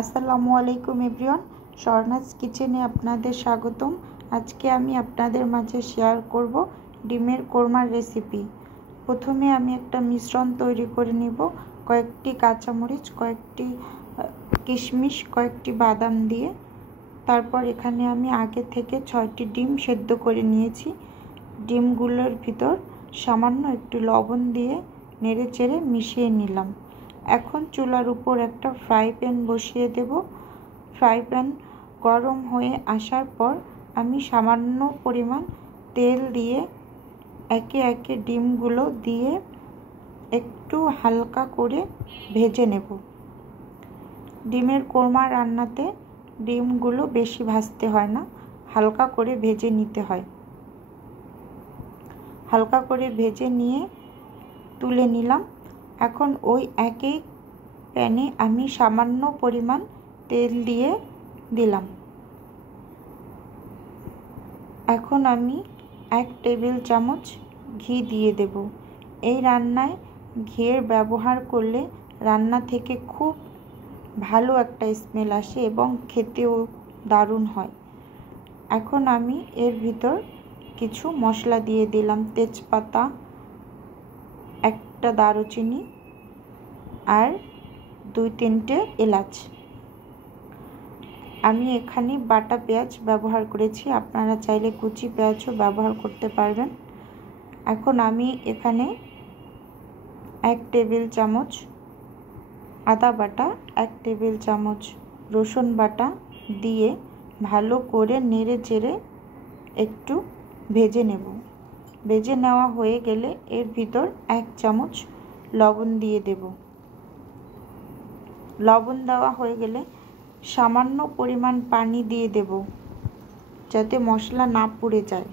আসসালামু আলাইকুম এভরিওয়ান, স্বর্ণাস কিচেনে আপনাদের স্বাগতম। আজকে আমি আপনাদের মাঝে শেয়ার করব ডিমের কোরমার রেসিপি। প্রথমে আমি একটা মিশ্রণ তৈরি করে নিব। কয়েকটি কাঁচামরিচ, কয়েকটি কিশমিশ, কয়েকটি বাদাম দিয়ে। তারপর এখানে আমি আগে থেকে 6টি ডিম সেদ্ধ করে নিয়েছি। ডিমগুলোর ভিতর সামান্য একটু লবণ দিয়ে নেড়ে চেড়ে মিশিয়ে নিলাম। এখন চুলার উপর একটা ফ্রাই প্যান বসিয়ে দেব। ফ্রাই প্যান গরম হয়ে আসার পর আমি সামান্য পরিমাণ তেল দিয়ে একে একে ডিমগুলো দিয়ে একটু হালকা করে ভেজে নেব। ডিমের কোরমা রান্নাতে ডিমগুলো বেশি ভাজতে হয় না, হালকা করে ভেজে নিতে হয়। হালকা করে ভেজে নিয়ে তুলে নিলাম। এখন ওই একই প্যানে আমি সামান্য পরিমাণ তেল দিয়ে দিলাম। এখন আমি 1 টেবিল চামচ ঘি দিয়ে দেব। এই রান্নায় ঘিয়ের ব্যবহার করলে রান্না থেকে খুব ভালো একটা স্মেল আসে এবং খেতেও দারুণ হয়। এখন আমি এর ভিতর কিছু মশলা দিয়ে দিলাম। তেজপাতা, একটা দারুচিনি আর 2-3টে এলাচ। আমি এখানে বাটা পেঁয়াজ ব্যবহার করেছি, আপনারা চাইলে কুচি পেঁয়াজও ব্যবহার করতে পারবেন। এখন আমি এখানে 1 টেবিল চামচ আদা বাটা, 1 টেবিল চামচ রসুন বাটা দিয়ে ভালো করে নেড়ে চেড়ে একটু ভেজে নেব। ভেজে নেওয়া হয়ে গেলে এর ভিতর 1 চামচ লবণ দিয়ে দেব। লবণ দেওয়া হয়ে গেলে সামান্য পরিমাণ পানি দিয়ে দেব, যাতে মশলা না পুড়ে যায়।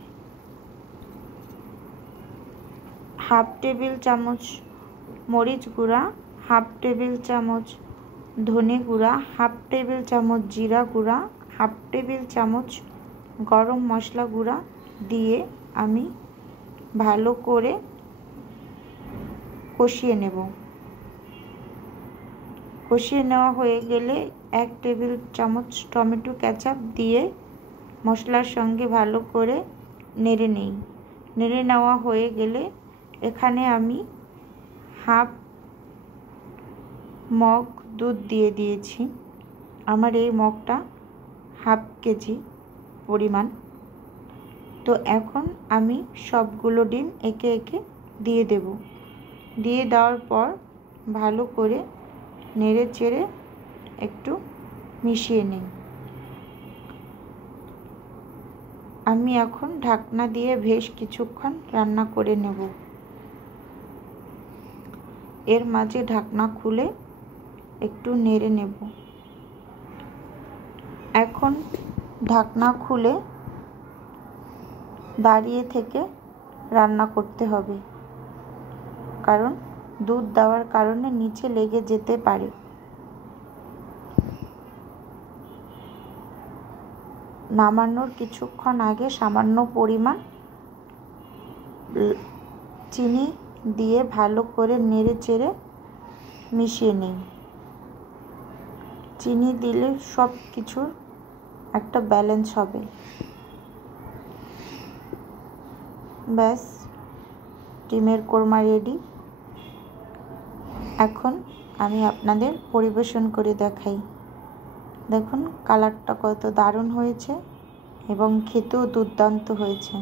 1/2 টেবিল চামচ মরিচ গুঁড়া, 1/2 টেবিল চামচ ধনে গুঁড়া, 1/2 টেবিল চামচ জিরা গুঁড়া, 1/2 টেবিল চামচ গরম মশলা গুঁড়া দিয়ে আমি ভালো করে কষিয়ে নেব। কষিয়ে নেওয়া হয়ে গেলে 1 টেবিল চামচ টমেটো কেচাপ দিয়ে মশলার সঙ্গে ভালো করে নেড়ে নিই। নেড়ে নেওয়া হয়ে গেলে এখানে আমি 1/2 মগ দুধ দিয়ে দিয়েছি। আমার এই মগটা 1/2 কেজি পরিমাণ। তো এখন আমি সবগুলো ডিম একে একে দিয়ে দেব। দিয়ে দেওয়ার পর ভালো করে নেড়ে চেড়ে একটু মিশিয়ে নিই। আমি এখন ঢাকনা দিয়ে বেশ কিছুক্ষণ রান্না করে নেব। এর মাঝে ঢাকনা খুলে একটু নেড়ে নেব। এখন ঢাকনা খুলে দাঁড়িয়ে থেকে রান্না করতে হবে, কারণ দুধ দেওয়ার কারণে নিচে লেগে যেতে পারে। নামানোর কিছুক্ষণ আগে সামান্য পরিমাণ চিনি দিয়ে ভালো করে নেড়ে চেড়ে মিশিয়ে নিই। চিনি দিলে সব কিছুর একটা ব্যালেন্স হবে। ব্যাস, ডিমের কোরমা রেডি। এখন আমি আপনাদের পরিবেশন করে দেখাই। দেখুন কালারটা কত দারুণ হয়েছে এবং খেতেও দুর্দান্ত হয়েছে।